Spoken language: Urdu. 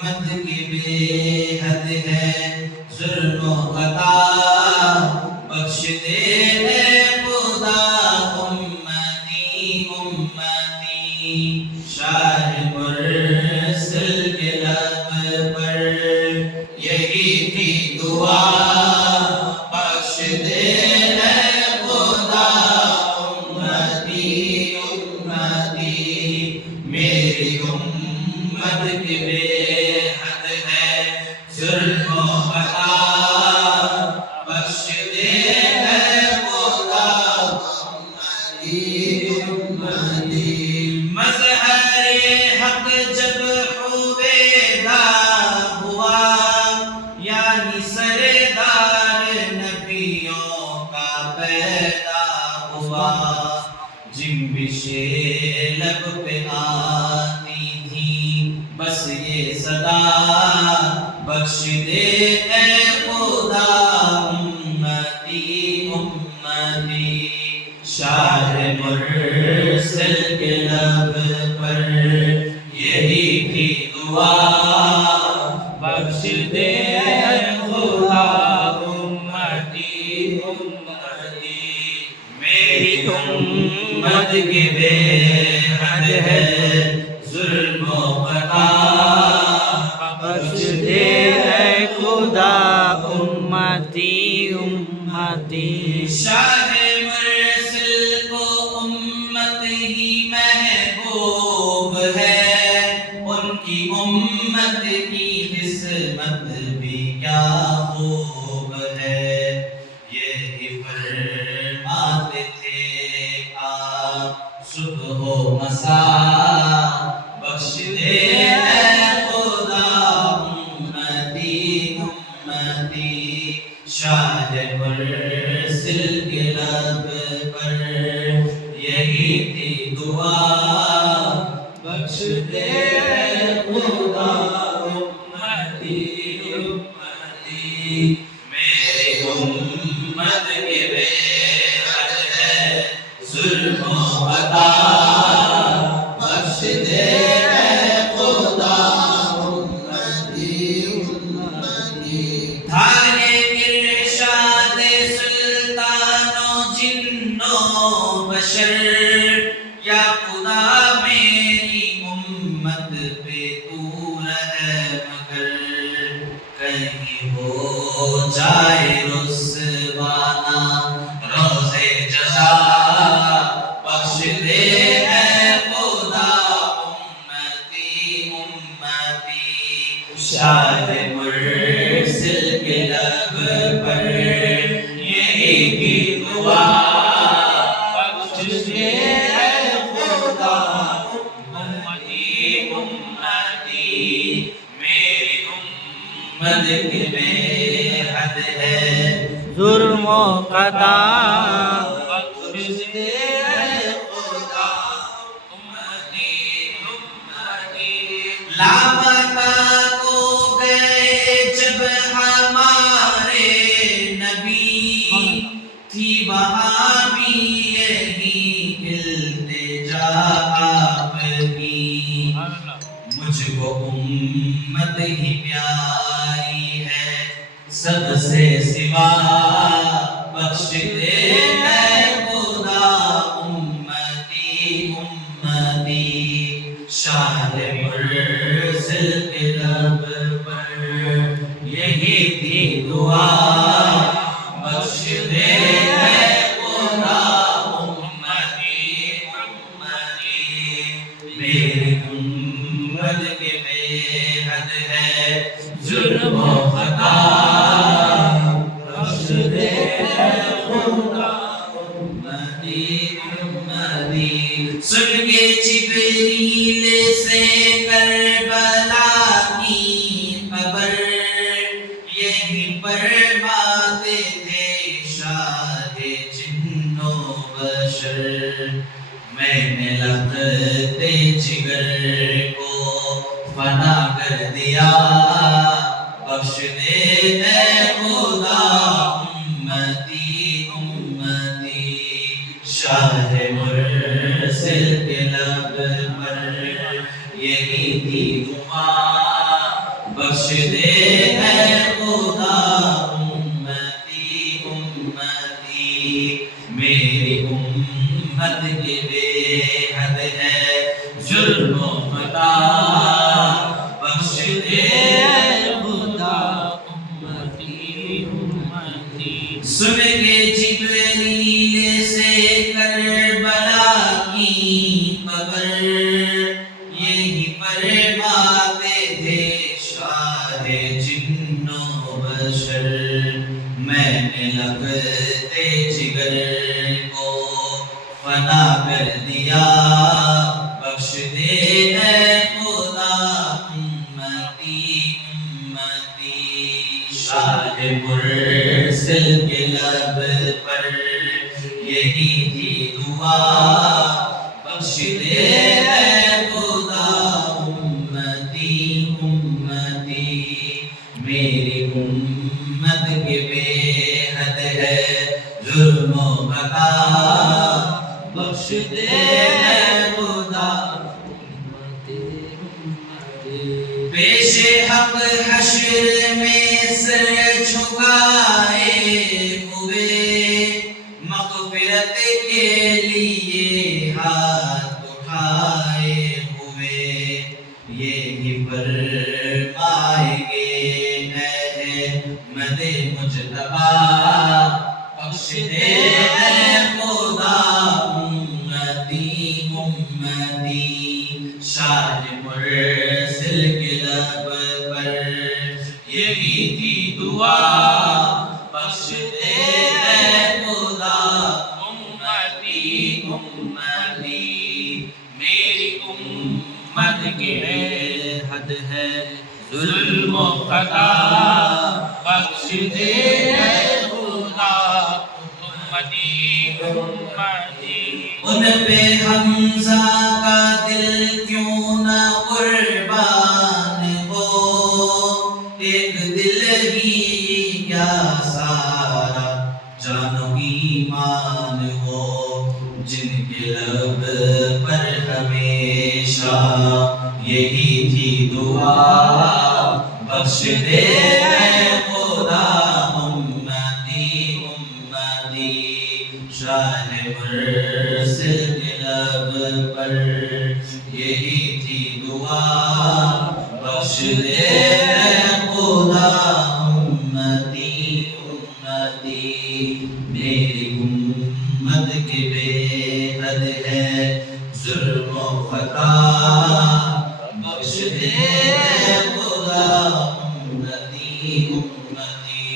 امت کی بے حد ہے ظلم و خطا، بخش دے اے خدا امتی امتی۔ شاہ مرسل کے لب پر یہی تھی دعا، بخش دے اے خدا امتی امتی۔ میری امت کی بے حد ہے ظلم و خطا، بخش دے اے خدا امتی امتی۔ مظہر حق جب ہویدا ہوا، یعنی سردار نبیوں کا پیدا ہوا، جنبش لب پہ آتی تھی بس یہ صدا، بخش دے اے خدا امتی امتی۔ شاہ مرسل کے لب پر یہی تھی دعا، بخش دے اے خدا امتی امتی۔ میری امت کی بے حد ہے ظلم و خطا، بخش دے اے خدا امتی امتی۔ شاہ مرسل کو امت ہی محبوب ہے، ان کی امت کی قسمت بھی کیا خوب ہے۔ یہی فرماتے تھے آپ صبح و مساء، بخش دے اے خدا امتی امتی۔ شاہ مرسل کے لب پر یہی تھی دعا، بخش دے اے خدا امتی امتی۔ میری امت کی بے حد ہے ظلم و خطا، بخش دے اے خدا امتی امتی۔ دھارے ارشاد سلطان و جن و بشر، یا خدا میری امت پہ تو رحم کر، کہیں ہو جائے رسوانا روزے جزا، بخش دے اے خدا امتی امتی۔ شاہ مرسل کے لب پر یہی کی دعا، بخش دے اے خدا امتی امتی۔ میری امت کی بے حد ہے ظلم و خطا، بخش دے اے خدا امتی امتی۔ لاپتہ ہو گئے جب ہمارے نبی، تھی وہاں بھی یہی التجا آپ کی، مجھ کو امت ہی پیاری ہے سب سے سوا، بخش دے اے خدا امتی امتی۔ شاہ مرسل کے لب پر یہی تھی دعا، بخش دے اے خدا امتی امتی۔ میری امت کی بے حد ہے ظلم و خطا، بخش دے اے خدا امتی امتی۔ سن کے جبریل سے کربلا کی خبر، یہی فرماتے تھے شاہ جن و بشر، میں نے لگتے جگر کو فنا کر دیا، بخش دے اے خدا امتی امتی۔ شاہ مرسل کے لب پر یہی تھی دعا، بخش دے اے خدا امتی امتی میری امت کی بے حد ہے ظلم و خطا بخش دے اے خدا امتی امتی سن کے جبریل سے کربلا کی خبر یہی فرماتے تھے شاہ جن و بشر میں نے لگتے جگر کو فنا کر دیا بخش دے اے خدا امتی امتی شاہ مرسل کے لب پر یہی تھی دعا بخش دے اے خدا امتی امتی میری امت کے بے حد ہے ظلم و خطا بخش دے اے خدا پیش حق حشر میں سر جھکائے ہوئے مغفرت کے لیے ہاتھ اٹھائے ہوئے یہی فرمائیں گے احمد مجتبی بخش دے اے خدا امتی امتی شاہ مرسل کے لب پر یہی تھی دعا بخش دے اے خدا امتی امتی میری امت کی بے حد ہے ظلم و خطا بخش دے اے خدا امتی امتی ان پہ حمزہ کا دل کیوں نہ قربان ہو ایک دل ہی کیا سارا جانو ایمان ہو جن کے لب پر ہمیشہ یہی تھی دعا بخش دے اے خدا امتی امتی شاہ مرسل کے لب پر یہی تھی دعا بخش دے اے خدا امتی امتی میری امت کی بے حد ہے ظلم و خطا بخش دے اے خدا امتی امتی